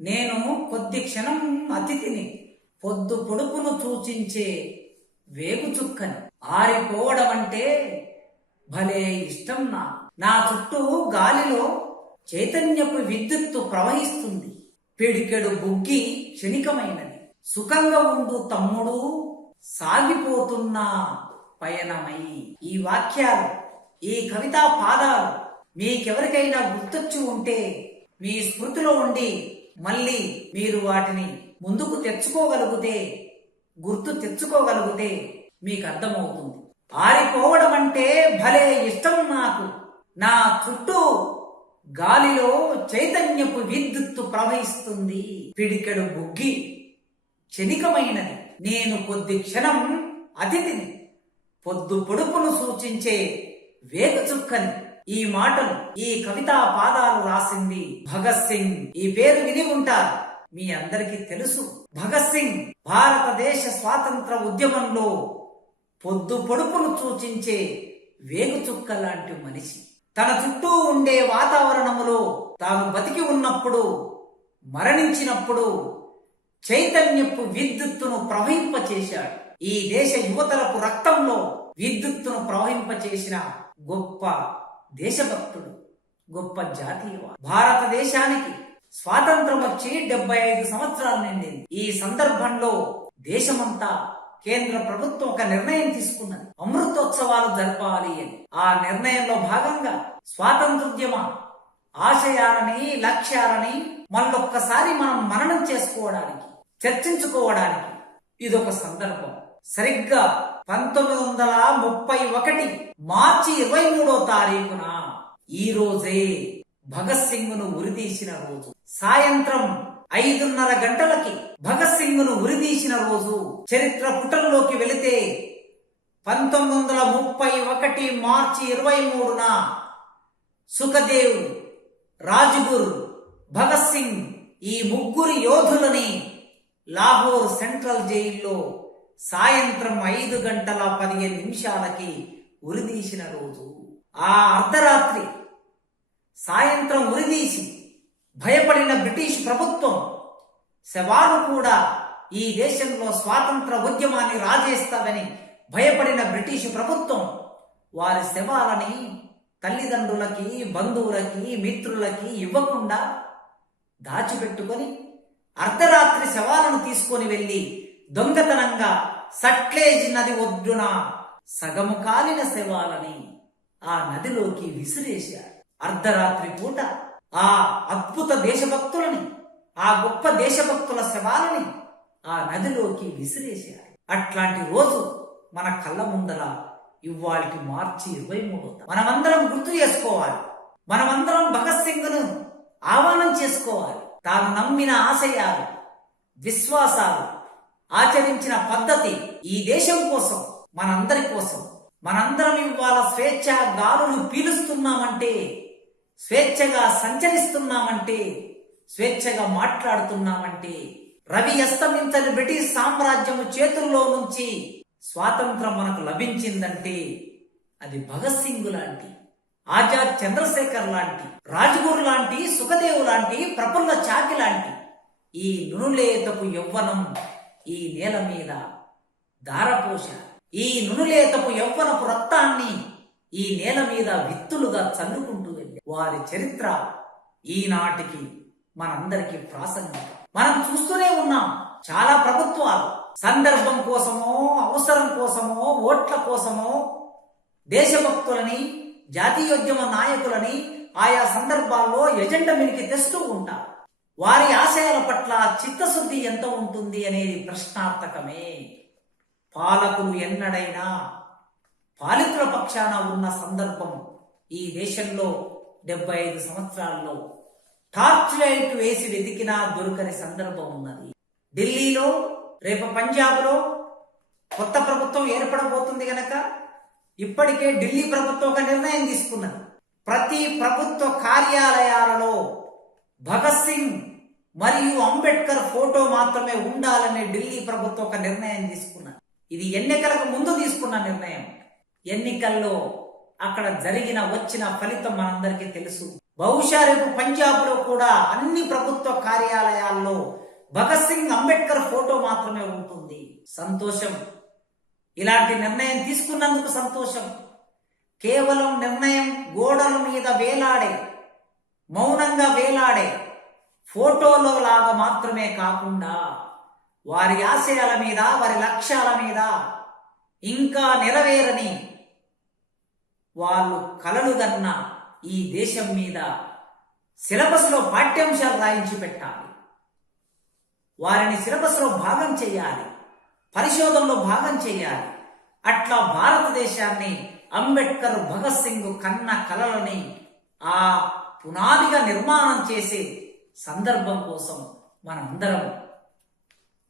నేను కొద్ది క్షణం అతిథిని పొద్దు పొడుపును సూచించే వేగుచుక్కని ఆరిపోవడం అంటే భలే ఇష్టం నా నా చుట్టూ గాలిలో చైతన్యపు విద్యుత్తు ప్రవహిస్తుంది. పిడికెడు బుగ్గి క్షణికమైనది. సుఖంగా ఉండు తమ్ముడు సాగిపోతున్న పయనమై. ఈ వాక్యాలు ఈ కవితా పాదాలు మీకెవరికైనా గుర్తొచ్చి ఉంటే మీ స్మృతిలో ఉండి మళ్ళీ మీరు వాటిని ముందుకు తెచ్చుకోగలిగితే గుర్తు తెచ్చుకోగలిగితే మీకు అర్థమవుతుంది. ఆరిపోవడం అంటే భలే ఇష్టం నాకు. నా చుట్టూ గాలిలో చైతన్యపు విద్యుత్తు ప్రవహిస్తుంది. పిడికెడు బుగ్గి క్షణికమైనది. నేను కొద్ది క్షణం అతిథిని పొద్దు పొడుపును సూచించే వేగ చుక్కని ఈ మాటలు ఈ కవితా పాదాలు రాసింది భగత్ సింగ్. ఈ పేరు విని ఉంటారు. మీ అందరికీ తెలుసు. భగత్ సింగ్ భారతదేశ స్వాతంత్ర ఉద్యమంలో పొద్దు పొడుపును సూచించే వేగుచుక్క లాంటి మనిషి. తన చుట్టూ ఉండే వాతావరణములో తాను బతికి ఉన్నప్పుడు మరణించినప్పుడు చైతన్యపు విద్యుత్తును ప్రవహింపచేశాడు. ఈ దేశ యువతలకు రక్తంలో విద్యుత్తును ప్రవహింపచేసిన గొప్ప దేశభక్తుడు గొప్ప జాతీయవాది. భారతదేశానికి స్వాతంత్రం వచ్చి డెబ్బై ఐదు సంవత్సరాలు నిండింది. ఈ సందర్భంలో దేశమంతా కేంద్ర ప్రభుత్వం ఒక నిర్ణయం తీసుకున్నది. అమృతోత్సవాలు జరపాలి అని. ఆ నిర్ణయంలో భాగంగా స్వాతంత్రోద్యమ ఆశయాలని లక్ష్యాలని మళ్ళొక్కసారి మనం మననం చేసుకోవడానికి చర్చించుకోవడానికి ఇదొక సందర్భం. సరిగ్గా పంతొమ్మిది వందల ముప్పై ఒకటి మార్చి ఇరవై మూడో తారీఖున ఈ రోజే భగత్ సింగ్ను ఉరిదీసిన రోజు. సాయంత్రం ఐదున్నర గంటలకి భగత్ సింగ్ను ఉరిదీసిన రోజు చరిత్ర పుటల్లోకి వెళితే పంతొమ్మిది వందల ముప్పై ఒకటి మార్చి ఇరవై మూడున సుఖదేవ్ రాజ్గుర్ భగత్ సింగ్ ఈ ముగ్గురు యోధులని లాహోర్ సెంట్రల్ జైల్లో సాయంత్రం ఐదు గంటల పదిహేను నిమిషాలకి ఉరిదీసిన రోజు. ఆ అర్ధరాత్రి సాయంత్రం ఉరిదీసి భయపడిన బ్రిటిష్ ప్రభుత్వం శవాలు కూడా ఈ దేశంలో స్వాతంత్ర ఉద్యమాన్ని రాజేస్తావని భయపడిన బ్రిటిష్ ప్రభుత్వం వారి శవాలని తల్లిదండ్రులకి బంధువులకి మిత్రులకి ఇవ్వకుండా దాచిపెట్టుకొని అర్ధరాత్రి శవాలను తీసుకొని వెళ్ళి దొంగతనంగా సట్లేజ్ నది ఒడ్డున సగము కాలిన శవాలని ఆ నదిలోకి విసిరేశారు. అర్ధరాత్రి పూట ఆ అద్భుత దేశభక్తులని ఆ గొప్ప దేశభక్తుల శవాలని ఆ నదిలోకి విసిరేశారు. అట్లాంటి రోజు మన కళ్ళ ముందర ఇవాళకి మార్చి ఇరవై మూడు మనమందరం గుర్తు చేసుకోవాలి. మనమందరం భగత్ సింగ్ను ఆహ్వానం చేసుకోవాలి. తాను నమ్మిన ఆశయాలు విశ్వాసాలు ఆచరించిన పద్ధతి ఈ దేశం కోసం మనందరి కోసం. మనందరం ఇవాళ స్వేచ్ఛ గాలులు పీలుస్తున్నామంటే స్వేచ్ఛగా సంచరిస్తున్నామంటే స్వేచ్ఛగా మాట్లాడుతున్నామంటే రవి అస్తమించని బ్రిటిష్ సామ్రాజ్యము చేతుల్లో నుంచి స్వాతంత్రం మనకు లభించిందంటే అది భగత్ సింగ్ లాంటి ఆజాద్ చంద్రశేఖర్ లాంటి రాజ్గురు లాంటి సుఖదేవు లాంటి ప్రఫుల్ల చాకి లాంటి ఈ నునులేతపు యవ్వనం ఈ నేల మీద దారపోష ఈ నునులేతపు యవ్వనపు రక్తాన్ని ఈ నేల మీద విత్తులుగా చల్లుకుంటూ వెళ్ళి వారి చరిత్ర ఈనాటికి మనందరికీ ప్రాసంగికం. మనం చూస్తూనే ఉన్నాం చాలా ప్రభుత్వాలు. సందర్భం కోసమో అవసరం కోసమో ఓట్ల కోసమో దేశభక్తులని జాతీయోద్యమ నాయకులని ఆయా సందర్భాల్లో ఎజెండా మీదకి తెస్తూ ఉంటారు. వారి ఆశయాల పట్ల చిత్తశుద్ధి ఎంత ఉంటుంది అనేది ప్రశ్నార్థకమే. పాలకులు ఎన్నడైనా పాలితుల పక్షాన ఉన్న సందర్భం ఈ దేశంలో డెబ్బై ఐదు సంవత్సరాల్లో టార్చ్ లైట్ వేసి వెతికినా దొరకని సందర్భం ఉన్నది. ఢిల్లీలో రేపు పంజాబ్లో కొత్త ప్రభుత్వం ఏర్పడబోతుంది గనక ఇప్పటికే ఢిల్లీ ప్రభుత్వం ఒక నిర్ణయం తీసుకున్నది. ప్రతి ప్రభుత్వ కార్యాలయాలలో భగత్ సింగ్ మరియు అంబేద్కర్ ఫోటో మాత్రమే ఉండాలని ఢిల్లీ ప్రభుత్వం ఒక నిర్ణయం తీసుకున్నది. ఇది ఎన్నికలకు ముందు తీసుకున్న నిర్ణయం. ఎన్నికల్లో అక్కడ జరిగిన వచ్చిన ఫలితం మనందరికీ తెలుసు. బహుశా రేపు పంజాబ్లో కూడా అన్ని ప్రభుత్వ కార్యాలయాల్లో భగత్ సింగ్ అంబేద్కర్ ఫోటో మాత్రమే ఉంటుంది. సంతోషం. ఇలాంటి నిర్ణయం తీసుకున్నందుకు సంతోషం. కేవలం నిర్ణయం గోడల మీద వేలాడే మౌనంగా వేలాడే ఫోటోలో లాగా మాత్రమే కాకుండా వారి ఆశయాల మీద వారి లక్ష్యాల మీద ఇంకా నెరవేరని వాళ్ళు కలలు కన్న ఈ దేశం మీద సిలబస్లో పాఠ్యాంశాలు రాయించి పెట్టాలి. వారిని సిలబస్లో భాగం చేయాలి. పరిశోధనలో భాగం చేయాలి. అట్లా భారతదేశాన్ని అంబేద్కర్ భగత్ సింగ్ కన్న కలలని ఆ పునాదిగా నిర్మాణం చేసే సందర్భం కోసం మనందరం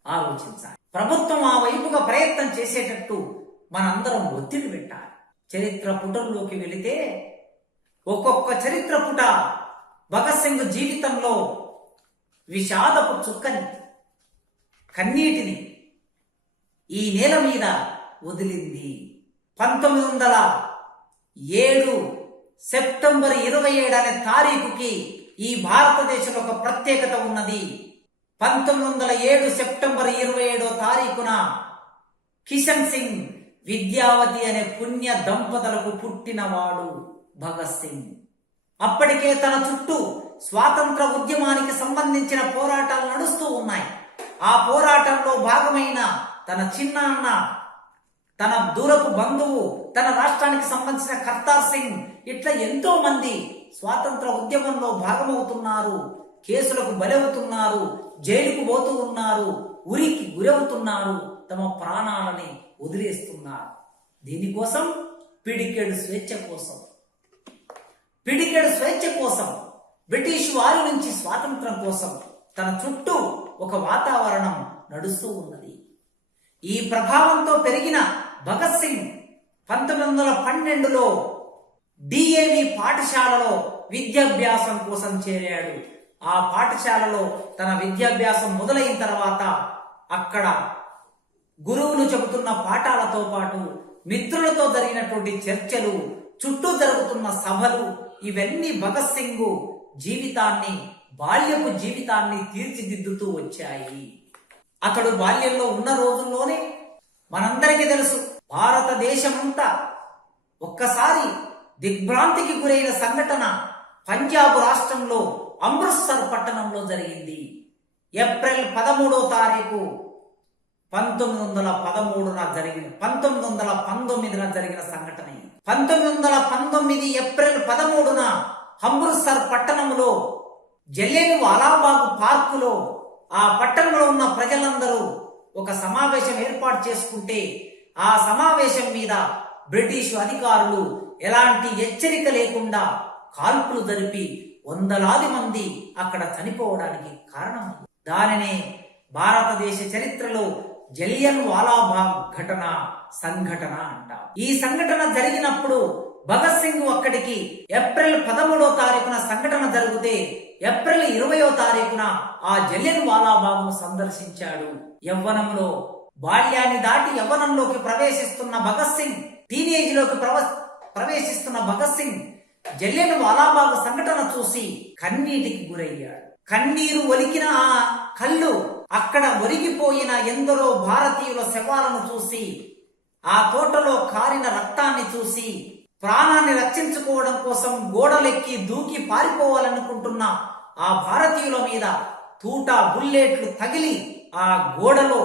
ఆలోచించాలి. ప్రభుత్వం ఆ వైపుగా ప్రయత్నం చేసేటట్టు మనందరం ఒత్తిడి పెట్టాలి. చరిత్ర పుటల్లోకి వెళితే ఒక్కొక్క చరిత్ర పుట భగత్ సింగ్ జీవితంలో విషాదపు చుక్కని కన్నీటిని ఈ నేల మీద వదిలింది. పంతొమ్మిది వందల ఏడు సెప్టెంబర్ ఇరవై ఏడు అనే తారీఖుకి ఈ భారతదేశంలో ఒక ప్రత్యేకత ఉన్నది. పంతొమ్మిది వందల ఏడు సెప్టెంబర్ ఇరవై ఏడో తారీఖున కిషన్ సింగ్ విద్యావతి అనే పుణ్య దంపతులకు పుట్టినవాడు భగత్ సింగ్. అప్పటికే తన చుట్టూ స్వాతంత్ర ఉద్యమానికి సంబంధించిన పోరాటాలు నడుస్తూ ఉన్నాయి. ఆ పోరాటంలో భాగమైన తన చిన్నాన్న తన దూరపు బంధువు తన రాష్ట్రానికి సంబంధించిన కర్తార్ సింగ్ ఇట్లా ఎంతో మంది స్వాతంత్ర ఉద్యమంలో భాగమవుతున్నారు కేసులకు బలవుతున్నారు జైలుకు పోతూ ఉన్నారు ఉరికి గురవుతున్నారు తమ ప్రాణాలని వదిలేస్తున్నారు. దీనికోసం పిడికెడు స్వేచ్ఛ కోసం. పిడికెడు స్వేచ్ఛ కోసం బ్రిటిష్ వారి నుంచి స్వాతంత్రం కోసం తన చుట్టూ ఒక వాతావరణం నడుస్తూ ఉన్నది. ఈ ప్రభావంతో పెరిగిన భగత్ సింగ్ పంతొమ్మిది వందల పన్నెండులో డిఏవి పాఠశాలలో విద్యాభ్యాసం కోసం చేరాడు. ఆ పాఠశాలలో తన విద్యాభ్యాసం మొదలైన తర్వాత అక్కడ గురువులు చెబుతున్న పాఠాలతో పాటు మిత్రులతో జరిగినటువంటి చర్చలు చుట్టూ జరుగుతున్న సభలు ఇవన్నీ భగత్ సింగ్ జీవితాన్ని బాల్యపు జీవితాన్ని తీర్చిదిద్దుతూ వచ్చాయి. అతడు బాల్యంలో ఉన్న రోజుల్లోనే మనందరికీ తెలుసు భారతదేశమంతా ఒక్కసారి దిగ్భ్రాంతికి గురైన సంఘటన పంజాబ్ రాష్ట్రంలో అమృత్సర్ పట్టణంలో జరిగింది. ఏప్రిల్ పదమూడో తారీఖు పంతొమ్మిది వందల పదమూడున జరిగిన పంతొమ్మిది వందల పంతొమ్మిదిన జరిగిన సంఘటన పంతొమ్మిది వందల పంతొమ్మిది ఏప్రిల్ పదమూడున అమృత్సర్ పట్టణంలో జల్లేను అలాబాగ్ పార్కులో ఆ పట్టణంలో ఉన్న ప్రజలందరూ ఒక సమావేశం ఏర్పాటు చేసుకుంటే ఆ సమావేశం మీద బ్రిటిష్ అధికారులు ఎలాంటి హెచ్చరిక లేకుండా కాల్పులు జరిపి వందలాది మంది అక్కడ చనిపోవడానికి కారణమైంది దానినే భారతదేశ చరిత్రలో జలియన్ వాలాబాగ్ ఘటన సంఘటన అంట ఈ సంఘటన జరిగినప్పుడు భగత్ సింగ్ అక్కడికి ఏప్రిల్ పదమూడో తారీఖున సంఘటన జరిగితే ఏప్రిల్ ఇరవయో తారీఖున ఆ జలియన్ వాలాబాగ్ను సందర్శించాడు. యవ్వనంలో బాల్యాన్ని దాటి యవ్వనంలోకి ప్రవేశిస్తున్న భగత్ సింగ్ టీనేజ్లోకి ప్రవ- ప్రవేశిస్తున్న భగత్ సింగ్ జల్లెను వాలాబాగ్ సంఘటన చూసి కన్నీటికి గురయ్యాడు. కన్నీరు ఒలికిన ఆ కళ్ళు అక్కడ ఒరిగిపోయిన ఎందరో భారతీయుల శవాలను చూసి ఆ తోటలో కారిన రక్తాన్ని చూసి ప్రాణాన్ని రక్షించుకోవడం కోసం గోడలెక్కి దూకి పారిపోవాలనుకుంటున్న ఆ భారతీయుల మీద తూటా బుల్లెట్లు తగిలి ఆ గోడలో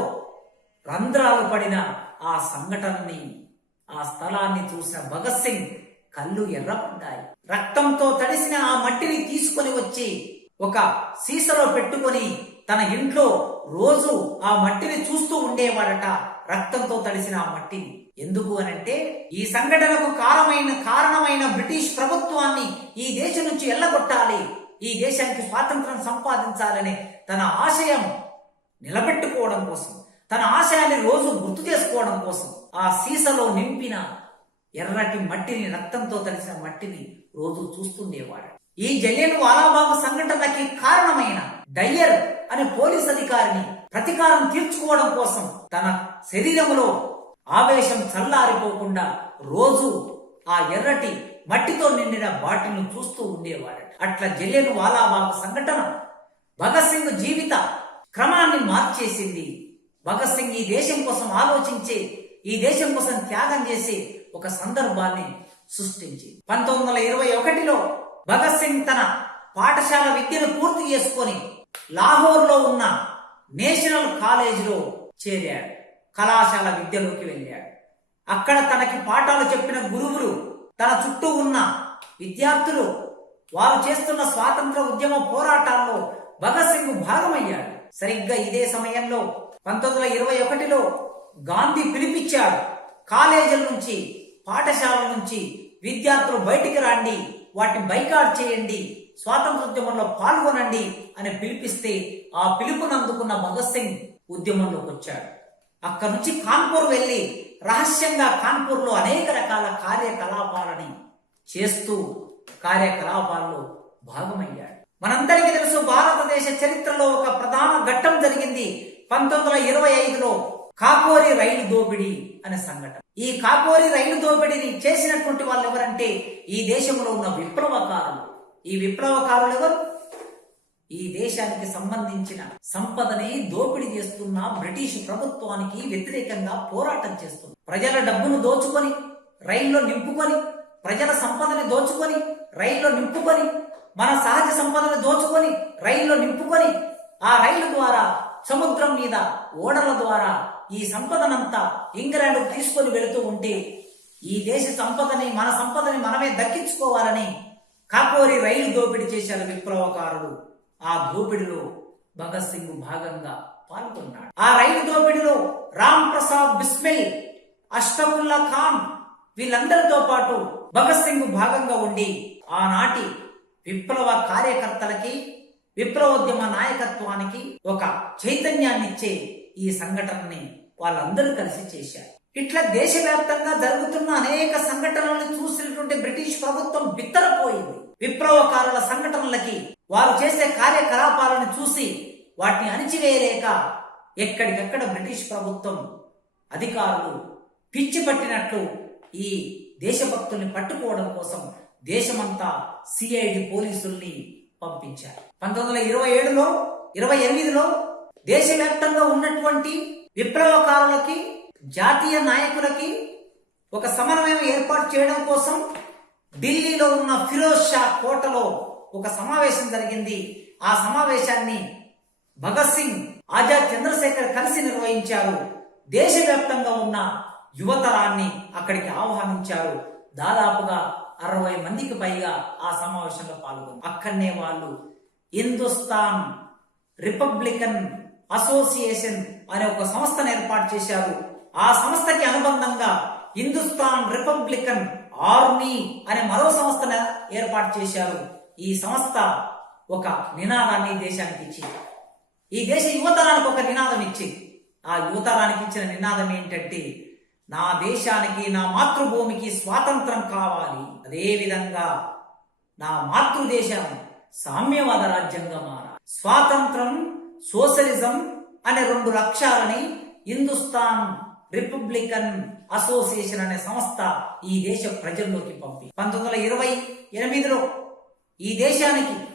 రంధ్రాలు పడిన ఆ సంఘటనని ఆ స్థలాన్ని చూసిన భగత్ సింగ్ కళ్ళు ఎర్రపడ్డాయి రక్తంతో తడిసిన ఆ మట్టిని తీసుకొని వచ్చి ఒక సీసలో పెట్టుకొని తన ఇంట్లో రోజు ఆ మట్టిని చూస్తూ ఉండేవాడట రక్తంతో తడిసిన ఆ మట్టిని. ఎందుకు అనంటే ఈ సంఘటనకు కారణమైన కారణమైన బ్రిటిష్ ప్రభుత్వాన్ని ఈ దేశం నుంచి ఎల్లగొట్టాలి. ఈ దేశానికి స్వాతంత్రం సంపాదించాలనే తన ఆశయం నిలబెట్టుకోవడం కోసం తన ఆశయాన్ని రోజు గుర్తు చేసుకోవడం కోసం ఆ సీసలో నింపిన ఎర్రటి మట్టిని రక్తంతో తడిసిన మట్టిని రోజు చూస్తుండేవాడు. ఈ జలియన్ వాలాబాగ్ సంఘటనకి కారణమైన డయ్యర్ అనే పోలీస్ అధికారిని ప్రతీకారం తీర్చుకోవడం కోసం తన శరీరంలో ఆవేశం చల్లారిపోకుండా రోజు ఆ ఎర్రటి మట్టితో నిండిన బాటిల్ను చూస్తూ ఉండేవాడు. అట్లా జలియన్ వాలాబాగ్ సంఘటన భగత్ సింగ్ జీవిత క్రమాన్ని మార్చేసింది. భగత్ సింగ్ ఈ దేశం కోసం ఆలోచించే ఈ దేశం కోసం త్యాగం చేసే ఒక సందర్భాన్ని సృష్టించి పంతొమ్మిది వందల ఇరవై ఒకటిలో భగత్ సింగ్ తన పాఠశాల విద్యను పూర్తి చేసుకొని లాహోర్లో ఉన్న నేషనల్ కాలేజీలో చేరాడు. కళాశాల విద్యలోకి వెళ్ళాడు. అక్కడ తనకి పాఠాలు చెప్పిన గురువులు తన చుట్టూ ఉన్న విద్యార్థులు వారు చేస్తున్న స్వాతంత్ర ఉద్యమ పోరాటాల్లో భగత్ సింగ్ భాగమయ్యాడు. సరిగ్గా ఇదే సమయంలో పంతొమ్మిది వందల ఇరవై ఒకటిలో గాంధీ పిలిపించాడు. కాలేజీల నుంచి పాఠశాలల నుంచి విద్యార్థులు బయటికి రాండి వాటిని బైకాట్ చేయండి స్వాతంత్ర ఉద్యమంలో పాల్గొనండి అని పిలిపిస్తే ఆ పిలుపును అందుకున్న భగత్ సింగ్ ఉద్యమంలోకి వచ్చాడు. అక్కడి నుంచి కాన్పూర్ వెళ్ళి రహస్యంగా కాన్పూర్లో అనేక రకాల కార్యకలాపాలని చేస్తూ కార్యకలాపాల్లో భాగమయ్యాడు. మనందరికీ తెలుసు భారతదేశ చరిత్రలో ఒక ప్రధాన ఘట్టం జరిగింది పంతొమ్మిది వందల ఇరవై ఐదులో కాకోరి రైలు దోపిడీ అనే సంఘటన. ఈ కాకోరి రైలు దోపిడీని చేసినటువంటి వాళ్ళు ఎవరంటే ఈ దేశంలో ఉన్న విప్లవకారులు. ఈ విప్లవకారులు ఎవరు? ఈ దేశానికి సంబంధించిన సంపదని దోపిడీ చేస్తున్న బ్రిటిష్ ప్రభుత్వానికి వ్యతిరేకంగా పోరాటం చేస్తుంది. ప్రజల డబ్బును దోచుకొని రైల్లో నింపుకొని ప్రజల సంపదని దోచుకొని రైల్లో నింపుకొని మన సహజ సంపదను దోచుకొని రైల్లో నింపుకొని ఆ రైలు ద్వారా సముద్రం మీద ఓడల ద్వారా ఈ సంపదనంతా ఇంగ్లాండ్కు తీసుకొని వెళుతూ ఉంటే ఈ దేశ సంపదని మన సంపదని మనమే దక్కించుకోవాలని కాకోరి రైలు దోపిడీ చేశారు విప్లవకారులు ఆ దోపిడిలో భగత్ సింగ్ భాగంగా పాల్గొన్నాడు. ఆ రైలు దోపిడిలో రామ్ ప్రసాద్ బిస్మిల్ అష్టముల్లా ఖాన్ వీళ్ళందరితో పాటు భగత్ సింగ్ భాగంగా ఉండి ఆనాటి విప్లవ కార్యకర్తలకి విప్లవోద్యమ నాయకత్వానికి ఒక చైతన్యాన్ని ఇచ్చే ఈ సంఘటనని వాళ్ళందరూ కలిసి చేశారు. ఇట్లా దేశవ్యాప్తంగా జరుగుతున్న అనేక సంఘటనలను చూసినటువంటి బ్రిటిష్ ప్రభుత్వం బిత్తరపోయింది. విప్లవకారుల సంఘటనలకి వారు చేసే కార్యకలాపాలను చూసి వాటిని అణిచివేయలేక ఎక్కడికక్కడ బ్రిటిష్ ప్రభుత్వం అధికారులు పిచ్చి పట్టినట్లు ఈ దేశభక్తుల్ని పట్టుకోవడం కోసం దేశమంతా సిఐడి పోలీసుల్ని పంపించారు. పంతొమ్మిది వందల ఇరవై ఏడులో ఇరవై ఎనిమిదిలో దేశవ్యాప్తంగా ఉన్నటువంటి విప్లవకారులకి జాతీయ నాయకులకి ఒక సమన్వయం ఏర్పాటు చేయడం కోసం ఢిల్లీలో ఉన్న ఫిరోజ్ షా కోటలో ఒక సమావేశం జరిగింది. ఆ సమావేశాన్ని భగత్ సింగ్ ఆజాద్ చంద్రశేఖర్ కలిసి నిర్వహించారు. దేశవ్యాప్తంగా ఉన్న యువతరాన్ని అక్కడికి ఆహ్వానించారు. దాదాపుగా అరవై మందికి పైగా ఆ సమావేశంలో పాల్గొన్నారు. అక్కడనే వాళ్ళు హిందుస్థాన్ రిపబ్లికన్ అసోసియేషన్ అనే ఒక సంస్థను ఏర్పాటు చేశారు. ఆ సంస్థకి అనుబంధంగా హిందుస్థాన్ రిపబ్లికన్ ఆర్మీ అనే మరో సంస్థను ఏర్పాటు చేశారు. ఈ సంస్థ ఒక నినాదాన్ని దేశానికి ఇచ్చింది. ఈ దేశ యువతరానికి ఒక నినాదం ఇచ్చింది. ఆ యువతరానికి ఇచ్చిన నినాదం ఏంటంటే నా దేశానికి నా మాతృభూమికి స్వాతంత్రం కావాలి. అదే విధంగా నా మాతృదేశం సామ్యవాద రాజ్యంగా మారాలి. స్వాతంత్రం సోషలిజం అనే రెండు లక్ష్యాలని హిందుస్థాన్ రిపబ్లికన్ అసోసియేషన్ అనే సంస్థ ఈ దేశ ప్రజల్లోకి పంపి. పంతొమ్మిది వందల ఇరవై ఎనిమిదిలో ఈ దేశానికి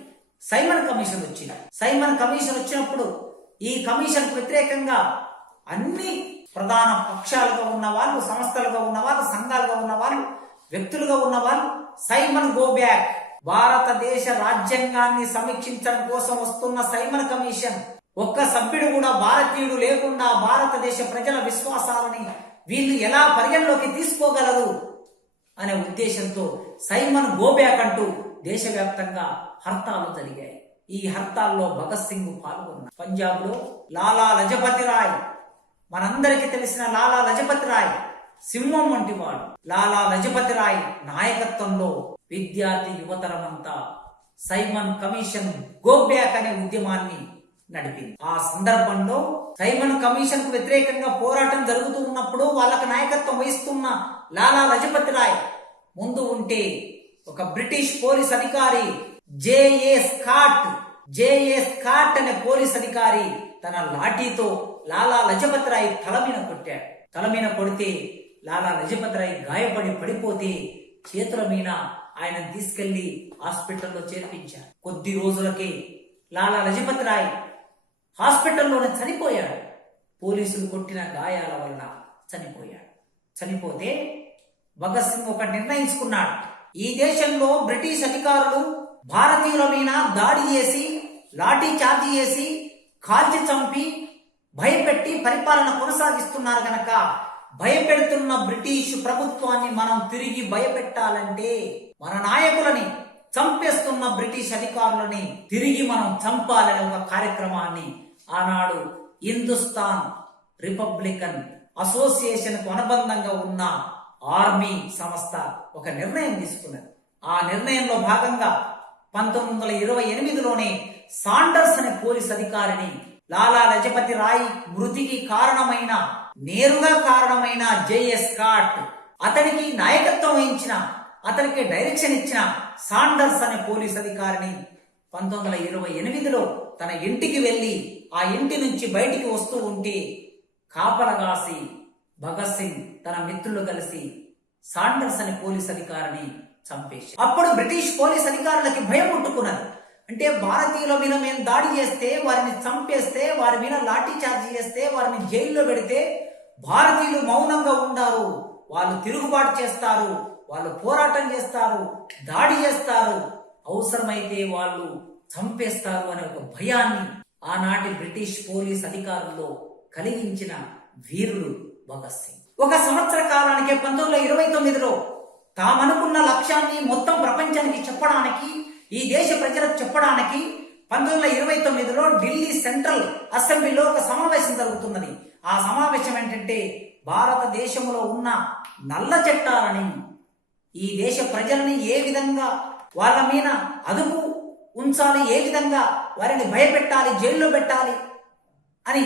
సైమన్ కమిషన్ వచ్చింది. సైమన్ కమిషన్ వచ్చినప్పుడు ఈ కమిషన్ వ్యతిరేకంగా అన్ని ప్రధాన పక్షాలుగా ఉన్నవాళ్ళు సంస్థలుగా ఉన్నవాళ్ళు సంఘాలుగా ఉన్నవాళ్ళు వ్యక్తులుగా ఉన్నవాళ్ళు సైమన్ గోబ్యాక్ భారతదేశ రాజ్యాంగాన్ని సమీక్షించడం కోసం వస్తున్న సైమన్ కమిషన్. ఒక్క సభ్యుడు కూడా భారతీయుడు లేకుండా భారతదేశ ప్రజల విశ్వాసాలని వీళ్ళు ఎలా పరిగణలోకి తీసుకోగలరు అనే ఉద్దేశంతో సైమన్ గోబ్యాక్ అంటూ దేశవ్యాప్తంగా హర్తాలు జరిగాయి. ఈ హర్తాల్లో భగత్ సింగ్ పాల్గొన్నారు. పంజాబ్లో లాలా లజపతి రాయ్ మనందరికీ తెలిసిన లాలా లజపతి రాయ్ సింహం వంటి వాడు. లాలా లజపతి రాయ్ నాయకత్వంలో విద్యార్థి యువతరమంతా సైమన్ కమిషన్ గోబ్యాక్ అనే ఉద్యమాన్ని నడిపింది. ఆ సందర్భంలో సైమన్ కమిషన్కు వ్యతిరేకంగా పోరాటం జరుగుతూ ఉన్నప్పుడు వాళ్ళకు నాయకత్వం వహిస్తున్న లాలా లజపతి రాయ్ ముందు ఉంటే ఒక బ్రిటిష్ పోలీస్ అధికారి J A Scott J A Scott అనే పోలీస్ అధికారి తన లాఠీతో లాలా లజపతి రాయ్ తల మీద కొట్టాడు తల మీద కొడితే లాలా లజపతి రాయ్ గాయపడి పడిపోతే చేతుల మీద ఆయన తీసుకెళ్ళి హాస్పిటల్లో చేర్పించారు. కొద్ది రోజులకే లాలా లజపతి రాయ్ హాస్పిటల్లోనే చనిపోయాడు. పోలీసులు కొట్టిన గాయాల వలన చనిపోయాడు. చనిపోతే భగత్ సింగ్ ఒక నిర్ణయించుకున్నాడు. ఈ దేశంలో బ్రిటిష్ అధికారులు భారతీయుల మీద దాడి చేసి లాఠీ చార్జీ చేసి కాల్చి చంపి భయపెట్టి పరిపాలన కొనసాగిస్తున్నారు గనక భయపెడుతున్న బ్రిటిష్ ప్రభుత్వాన్ని మనం తిరిగి భయపెట్టాలంటే మన నాయకులని చంపేస్తున్న బ్రిటిష్ అధికారులని తిరిగి మనం చంపాలనే ఒక కార్యక్రమాన్ని ఆనాడు హిందుస్థాన్ రిపబ్లికన్ అసోసియేషన్కు అనుబంధంగా ఉన్న ఆర్మీ సంస్థ ఒక నిర్ణయం తీసుకున్నది. ఆ నిర్ణయంలో భాగంగా పంతొమ్మిది వందల ఇరవై ఎనిమిదిలోనే సాండర్స్ అనే పోలీస్ అధికారిని లాలా లజపతి రాయ్ మృతికి కారణమైన నేరుగా కారణమైన జేఎస్ కాట్ అతనికి నాయకత్వం వహించిన అతనికి డైరెక్షన్ ఇచ్చిన సాండర్స్ అనే పోలీస్ అధికారిని పంతొమ్మిది వందల ఇరవై ఎనిమిదిలో తన ఇంటికి వెళ్ళి ఆ ఇంటి నుంచి బయటికి వస్తూ ఉంటే కాపలగాసి భగత్ సింగ్ తన మిత్రులు కలిసి సాండర్స్ అనే పోలీస్ అధికారిని చంపేసి అప్పుడు బ్రిటిష్ పోలీస్ అధికారులకి భయం పుట్టుకున్నది అంటే భారతీయుల మీద మేము దాడి చేస్తే వారిని చంపేస్తే వారి మీద లాఠీ చార్జ్ చేస్తే వారిని జైల్లో పెడితే భారతీయులు మౌనంగా ఉండారు. వాళ్ళు తిరుగుబాటు చేస్తారు. వాళ్ళు పోరాటం చేస్తారు. దాడి చేస్తారు. అవసరమైతే వాళ్ళు చంపేస్తారు అనే ఒక భయాన్ని ఆనాటి బ్రిటిష్ పోలీస్ అధికారుల్లో కలిగించిన వీరుడు భగత్ సింగ్. ఒక సంవత్సర కాలానికి పంతొమ్మిది వందల ఇరవై తొమ్మిదిలో తామనుకున్న లక్ష్యాన్ని మొత్తం ప్రపంచానికి చెప్పడానికి ఈ దేశ ప్రజలకు చెప్పడానికి పంతొమ్మిది వందల ఇరవై తొమ్మిదిలో ఢిల్లీ సెంట్రల్ అసెంబ్లీలో ఒక సమావేశం జరుగుతున్నది. ఆ సమావేశం ఏంటంటే భారతదేశంలో ఉన్న నల్ల చట్టాలని ఈ దేశ ప్రజల్ని ఏ విధంగా వాళ్ళ మీద అదుపు ఉంచాలి ఏ విధంగా వారిని భయపెట్టాలి జైల్లో పెట్టాలి అని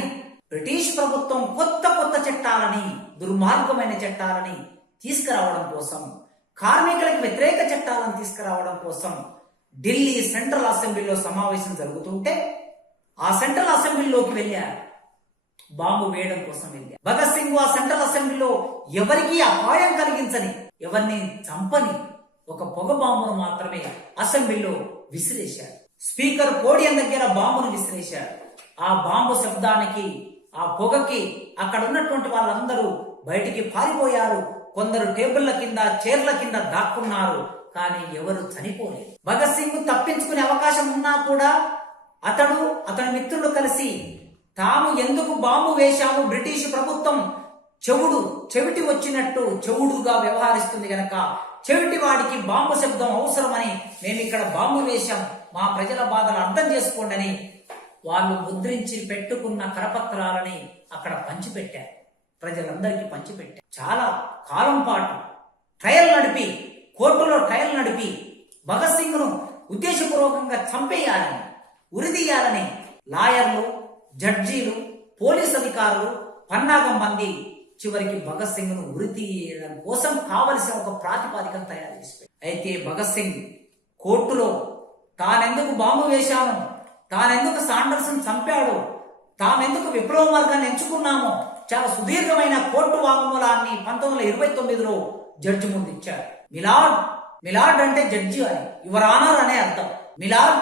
బ్రిటిష్ ప్రభుత్వం కొత్త కొత్త చట్టాలని దుర్మార్గమైన చట్టాలని తీసుకురావడం కోసం కార్మికులకు వ్యతిరేక చట్టాలను తీసుకురావడం కోసం ఢిల్లీ సెంట్రల్ అసెంబ్లీలో సమావేశం జరుగుతుంటే ఆ సెంట్రల్ అసెంబ్లీలోకి వెళ్ళారు బాంబు వేయడం కోసం వెళ్ళారు భగత్ సింగ్ ఆ సెంట్రల్ అసెంబ్లీలో ఎవరికీ అపాయం కలిగించని ఎవరిని చంపని ఒక పొగ బాంబును మాత్రమే అసెంబ్లీలో విసిరేశారు. స్పీకర్ పోడియం దగ్గర బాంబును విసిరేశారు. ఆ బాంబు శబ్దానికి ఆ పొగకి అక్కడ ఉన్నటువంటి వాళ్ళందరూ బయటికి పారిపోయారు. కొందరు టేబుళ్ళ కింద చైర్ల కింద దాక్కున్నారు. కానీ ఎవరు చనిపోలేదు. భగత్ సింగ్ తప్పించుకునే అవకాశం ఉన్నా కూడా అతడు అతని మిత్రులు కలిసి తాము ఎందుకు బాంబు వేశాము? బ్రిటిష్ ప్రభుత్వం చెవుడు చెవిటి వచ్చినట్టు చెవుడుగా వ్యవహరిస్తుంది గనక చెవిటి వాడికి బాంబు శబ్దం అవసరమని మేము ఇక్కడ బాంబు వేశాం. మా ప్రజల బాధలు అర్థం చేసుకోండి అని వాళ్ళు ముద్రించి పెట్టుకున్న కరపత్రాలని అక్కడ పంచిపెట్టారు. ప్రజలందరికీ పంచిపెట్టారు. చాలా కాలం పాటు ట్రయల్ నడిపి కోర్టులో ట్రయల్ నడిపి భగత్ సింగ్ను ఉద్దేశపూర్వకంగా చంపేయాలని ఉరిదీయాలని లాయర్లు జడ్జీలు పోలీస్ అధికారులు పన్నాగం మంది చివరికి భగత్ సింగ్ను ఉరితీయడం కోసం కావలసిన ఒక ప్రాతిపాదికను తయారు చేసి అయితే భగత్ సింగ్ కోర్టులో తానెందుకు బాంబు వేశాను? తానెందుకు సాండర్సన్ చంపాడు? తామెందుకు విప్లవ మార్గాన్ని ఎంచుకున్నామో? చాలా సుదీర్ఘమైన కోర్టు వాంగ్మూలాన్ని పంతొమ్మిది వందల ఇరవై తొమ్మిదిలో జడ్జి ముందు ఇచ్చారు. మిలాడ్ మిలాడ్ అంటే జడ్జి అని యువర్ ఆనర్ అనే అర్థం. మిలాడ్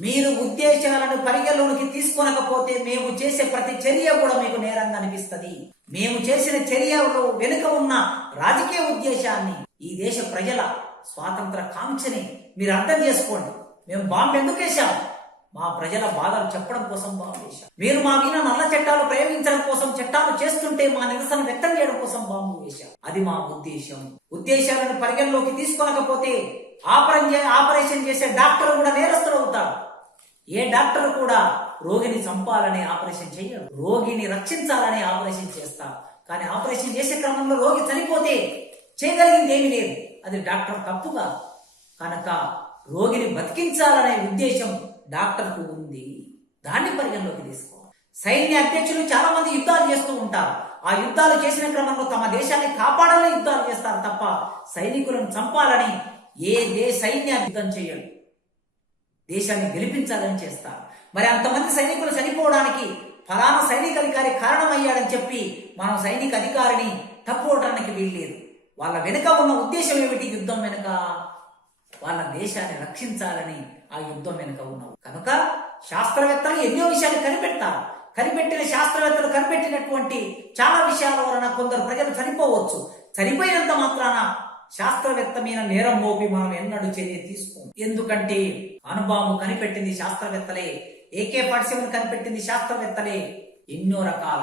మీరు ఉద్దేశాలను పరిగణలోనికి తీసుకొనకపోతే మేము చేసే ప్రతి చర్య కూడా మీకు నేరంగా అనిపిస్తుంది. మేము చేసిన చర్యలో వెనుక ఉన్న రాజకీయ ఉద్దేశాన్ని ఈ దేశ ప్రజల స్వాతంత్ర కాంక్షని మీరు అర్థం చేసుకోండి. మేము బాంబు ఎందుకు వేశాము మా ప్రజల బాధలు చెప్పడం కోసం బాంబు వేశారు మీరు మా మీద నల్ల చట్టాలు ప్రయోగించడం కోసం చట్టాలు చేస్తుంటే మా నిరసన వ్యక్తం చేయడం కోసం బాంబు వేశారు అది మా ఉద్దేశం. ఉద్దేశాలను పరిగణలోకి తీసుకోనకపోతే ఆపరేషన్ చే- ఆపరేషన్ చేసే డాక్టర్ కూడా నేరస్తులు అవుతాడు ఏ డాక్టర్ కూడా రోగిని చంపాలని ఆపరేషన్ చేయరు రోగిని రక్షించాలని ఆపరేషన్ చేస్తారు. కానీ ఆపరేషన్ చేసే క్రమంలో రోగి చనిపోతే చేయగలిగింది ఏమీ లేదు. అది డాక్టర్ తప్పు కాదు. కనుక రోగిని బతికించాలనే ఉద్దేశం డాక్టర్కు ఉంది దాన్ని పరిగణలోకి తీసుకోవాలి. సైన్య అధ్యక్షులు చాలా మంది యుద్ధాలు చేస్తూ ఉంటారు. ఆ యుద్ధాలు చేసిన క్రమంలో తమ దేశాన్ని కాపాడాలని యుద్ధాలు చేస్తారు తప్ప సైనికులను చంపాలని ఏ ఏ సైన్య యుద్ధం చేయడు దేశాన్ని గెలిపించాలని చేస్తారు. మరి అంతమంది సైనికులు చనిపోవడానికి ఫలానా సైనిక అధికారి కారణమయ్యాడని చెప్పి మనం సైనిక అధికారిని తప్పుకోవడానికి వీల్లేదు. వాళ్ళ వెనుక ఉన్న ఉద్దేశం ఏమిటి? యుద్ధం వెనుక వాళ్ళ దేశాన్ని రక్షించాలని ఆ యుద్ధం వెనుక ఉన్నవి. కనుక శాస్త్రవేత్తలు ఎన్నో విషయాలు కనిపెడతారు. కనిపెట్టిన శాస్త్రవేత్తలు కనిపెట్టినటువంటి చాలా విషయాల వలన కొందరు ప్రజలు చనిపోవచ్చు. చనిపోయినంత మాత్రాన శాస్త్రవేత్త మీద నేరం మోపి మనం ఎన్నడూ చర్య తీసుకోం ఎందుకంటే అనుభవం కనిపెట్టింది శాస్త్రవేత్తలే ఏకే పరిశ్రమను కనిపెట్టింది శాస్త్రవేత్తలే ఎన్నో రకాల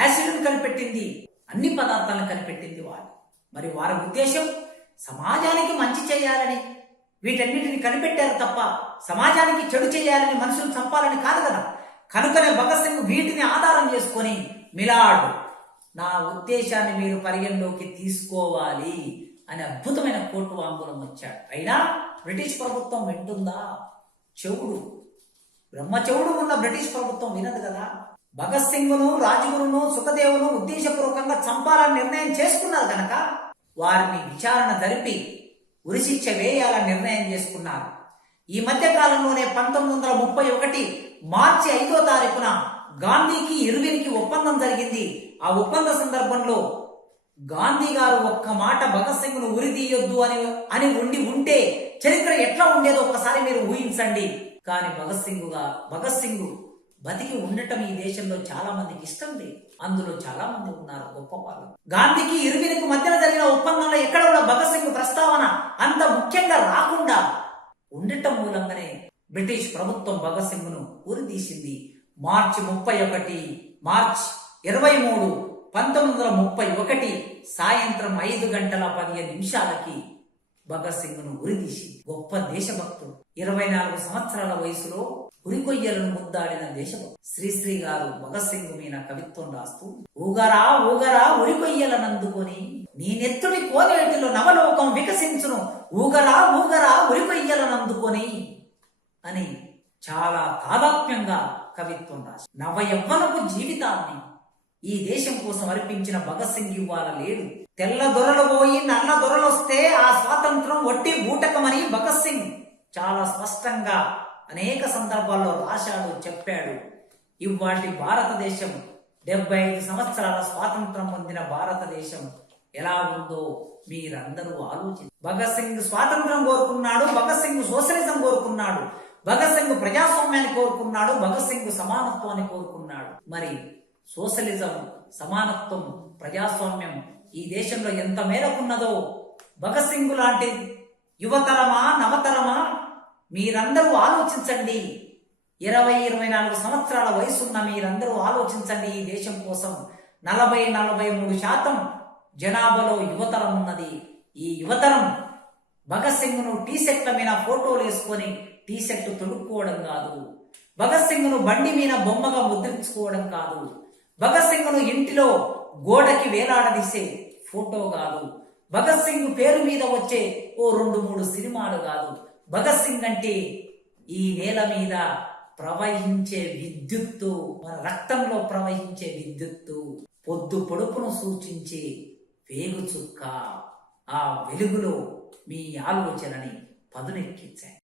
యాసిడ్ను కనిపెట్టింది అన్ని పదార్థాలను కనిపెట్టింది వారు. మరి వారి ఉద్దేశం సమాజానికి మంచి చేయాలని వీటన్నిటిని కనిపెట్టారు తప్ప సమాజానికి చెడు చేయాలని మనుషులు చంపాలని కాదు కదా. కనుకనే భగత్ సింగ్ వీటిని ఆధారం చేసుకొని మిలాడ్ నా ఉద్దేశాన్ని మీరు పరిగణలోకి తీసుకోవాలి అని అద్భుతమైన కోర్టు వాంగ్మూలం వచ్చాడు. అయినా బ్రిటిష్ ప్రభుత్వం వింటుందా? చెవుడు. బ్రహ్మచెవుడు ఉన్న బ్రిటిష్ ప్రభుత్వం వినదు కదా. భగత్ సింగ్ను రాజగురును సుఖదేవును ఉద్దేశపూర్వకంగా చంపాలని నిర్ణయం చేసుకున్నారు కనుక వారిని విచారణ జరిపి ఉరిశిక్ష వేయాలని నిర్ణయం చేసుకున్నారు. ఈ మధ్య కాలంలోనే పంతొమ్మిది వందల ముప్పై ఒకటి మార్చి ఐదో తారీఖున గాంధీకి ఇరువినికి ఒప్పందం జరిగింది. ఆ ఒప్పంద సందర్భంలో గాంధీ గారు ఒక్క మాట భగత్ సింగ్ను ఉరి తీయొద్దు అని అని ఉండి ఉంటే చరిత్ర ఎట్లా ఉండేదో ఒక్కసారి మీరు ఊహించండి. కానీ భగత్ సింగ్గా భగత్ సింగ్ బతికి ఉండటం ఈ దేశంలో చాలా మందికి ఇష్టం లేదు. అందులో చాలా మంది ఉన్నారు గొప్ప వాళ్ళు. గాంధీకి ఇరువినికి మధ్యన జరిగిన ఒప్పందంలో ఎక్కడ కూడా భగత్ సింగ్ ప్రస్తావన ఉండటం మూలంగానే బ్రిటిష్ ప్రభుత్వం భగత్ సింగ్ను ఉరితీసింది మార్చి ముప్పై ఒకటి మార్చ్ ఇరవై మూడు పంతొమ్మిది వందల ముప్పై ఒకటి సాయంత్రం ఐదు గంటల పదిహేను నిమిషాలకి భగత్ సింగ్ను ఉరితీసి గొప్ప దేశభక్తుడు. ఇరవై నాలుగు సంవత్సరాల వయసులో ఉరికొయ్యలను ముద్దాడిన దేశభక్తుడు. శ్రీశ్రీ గారు భగత్ సింగ్ మీద కవిత్వం రాస్తూ ఊగరా ఊగరా ఉరికొయ్యలనందుకొని నీ నెత్తుడి కోనేటిలో నవలోకం వికసించును. ఊగరా ఊగరా ఉరికొయ్యలనందుకొని అని చాలా తాదాత్మ్యంగా కవిత్వం రాసి నవయవ్వనపు జీవితాన్ని ఈ దేశం కోసం అర్పించిన భగత్ సింగ్ ఇవాళ లేడు. తెల్ల దొరలు పోయి నల్ల దొరలొస్తే ఆ స్వాతంత్రం ఒట్టి బూటకమని భగత్ సింగ్ చాలా స్పష్టంగా అనేక సందర్భాల్లో రాశాడు చెప్పాడు. ఇవాటి భారతదేశం డెబ్బై ఐదు సంవత్సరాల స్వాతంత్రం పొందిన భారతదేశం ఎలా ఉందో మీరందరూ ఆలోచి భగత్ సింగ్ స్వాతంత్రం కోరుకున్నాడు భగత్ సింగ్ సోషలిజం కోరుకున్నాడు భగత్ సింగ్ ప్రజాస్వామ్యాన్ని కోరుకున్నాడు భగత్ సింగ్ సమానత్వాన్ని కోరుకున్నాడు. మరి సోషలిజం సమానత్వం ప్రజాస్వామ్యం ఈ దేశంలో ఎంత మేరకున్నదో భగత్ సింగ్ లాంటి యువతరమా నవతరమా మీరందరూ ఆలోచించండి. ఇరవై ఇరవై నాలుగు సంవత్సరాల వయసున్న మీరందరూ ఆలోచించండి ఈ దేశం కోసం. నలభై నలభై మూడు శాతం జనాభాలో యువతరం ఉన్నది. ఈ యువతరం భగత్ సింగ్ను టీ షర్ట్ల మీద ఫోటోలు వేసుకొని టీ షర్ట్ తొడుక్కోవడం కాదు. భగత్ సింగ్ను బండి మీద బొమ్మగా ముద్రించుకోవడం కాదు. భగత్ సింగ్ను ఇంటిలో గోడకి వేలాడదీసే ఫోటో కాదు. భగత్ సింగ్ పేరు మీద వచ్చే ఓ రెండు మూడు సినిమాలు కాదు. భగత్ సింగ్ అంటే ఈ నేల మీద ప్రవహించే విద్యుత్తు మన రక్తంలో ప్రవహించే విద్యుత్తు పొద్దు పొడుపును సూచించే వేగు చుక్క ఆ వెలుగులో మీ ఆలోచనని పదునెక్కించండి